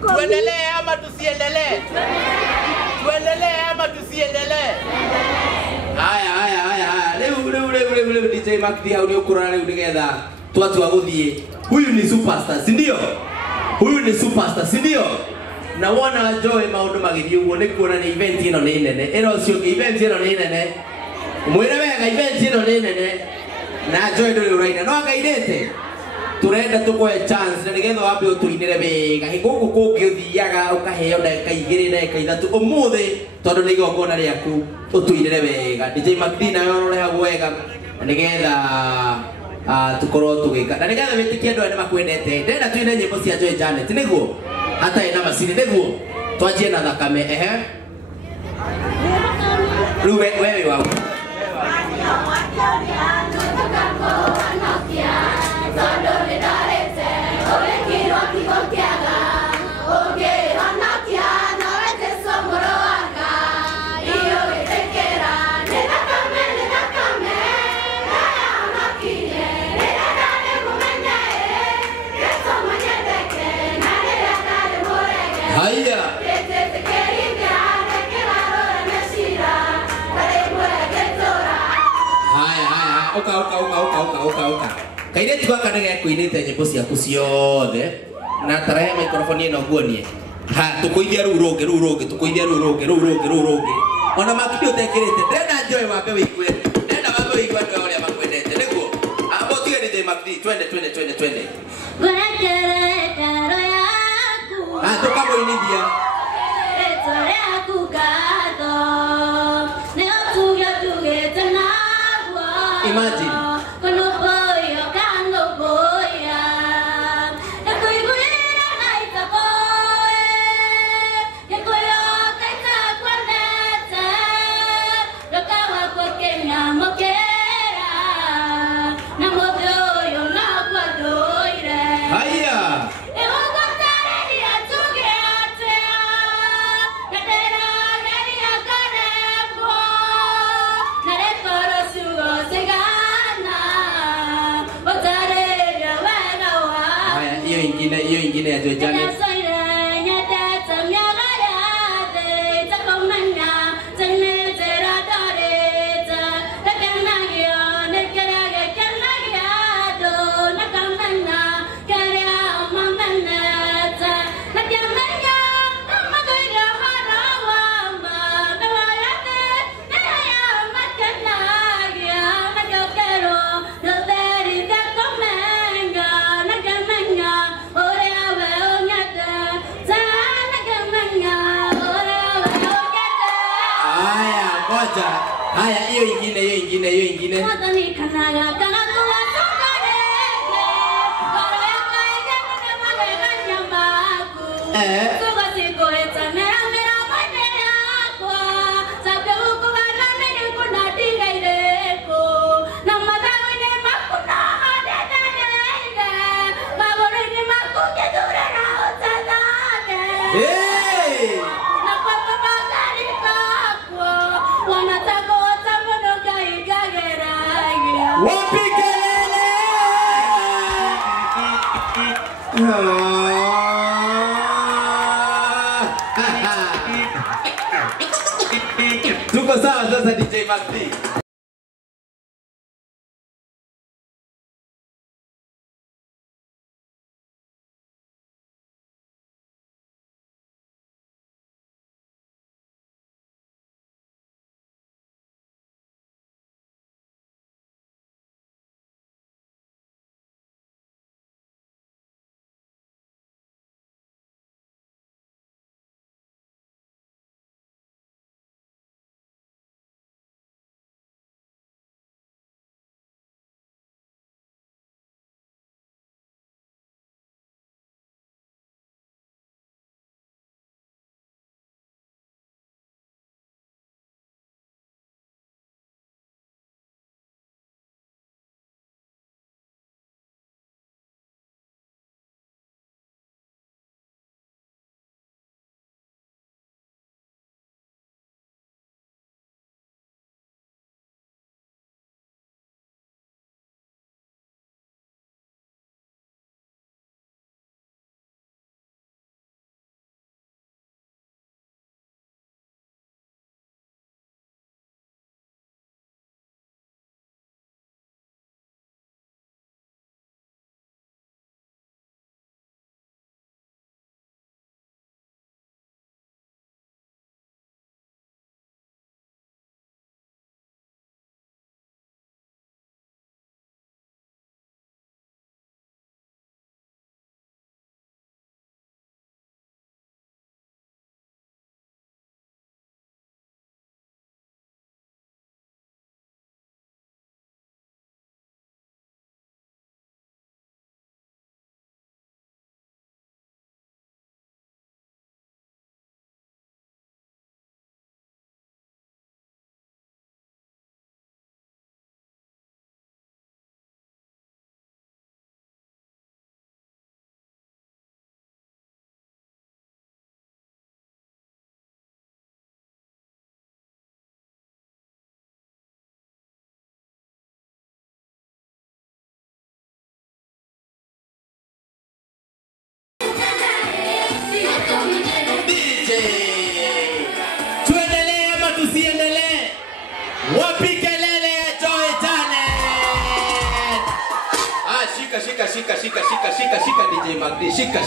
Tuendelee ama tusiendelee? Tuendelee ama tusiendelee? Haya. Leo DJ Makdi au ndio kurana leo nigetha. Twatu waguthie. Huyu ni superstar, si ndio? Huyu ni superstar, si ndio? Na wona joy maundu magithio uguo ni kuona ni event ino ni nene. Ero cio event ino ni nene. Mwire wega event ino ni nene. Na joy nduri uraina. No ngairete. Turenda tukoe chance na nigetha wambe utuinire wega. Hinguku kungi uthiaga ukaheo ndagika 2 ndagika 3 umuthi tondu ni igongona riaku utuinire wega. DJ Makdi na yo rehagwo wega nigetha tukorwo tugika na nigetha witikie andu ene makwendete ndenda tuine nyimbo cia Joy Janet niguo hata ina macini niguo twanjie na thakame riu wewe wao Haya. Oka. Kaire tuka nege kuinite nyimbo ciaku ciothe na tarahe microphone ino guonie. Ha tukuithia ru roge tukuithia ru roge. Ona Makdi utekirite. Ndenda Joy wambe wikwe. Ndenda wambe wikwe ndio uria makwendete niguo. Abo tige DJ Makdi twende. Gwerekere karo yaku. Tukamuinithia. Imagine. Hiyo ingine ya Joy Janet. Haya hiyo ingine. Tuko sawa sasa DJ Makdi. DJ Magdi shika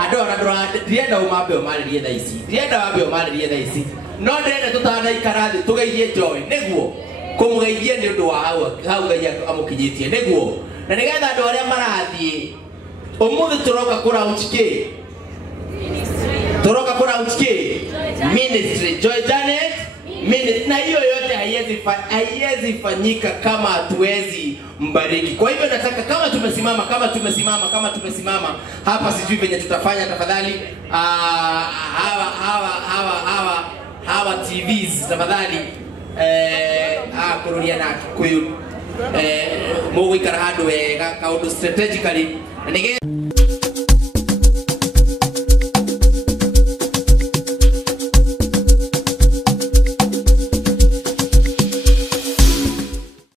adora ndienda umambe omaririe tha ici ndienda wambe omaririe tha ici no ndenda tutana ikarathi tugeithie Joy niguo kumugeithie ni undu wa hau Ngai amukinyitie niguo na nigetha andu aria marathie umuthi turoka kura uchike ministry Joy Janet ministry na hiyo yote haiwezi fanyika kama hatuwezi mbariki. Kwa hivyo nataka kama tumesimama hapa, sijui venye tutafanya. Tafadhali hawa TVs tafadhali kururia na kuyu mugu ikara handu wega kaundu strategically nige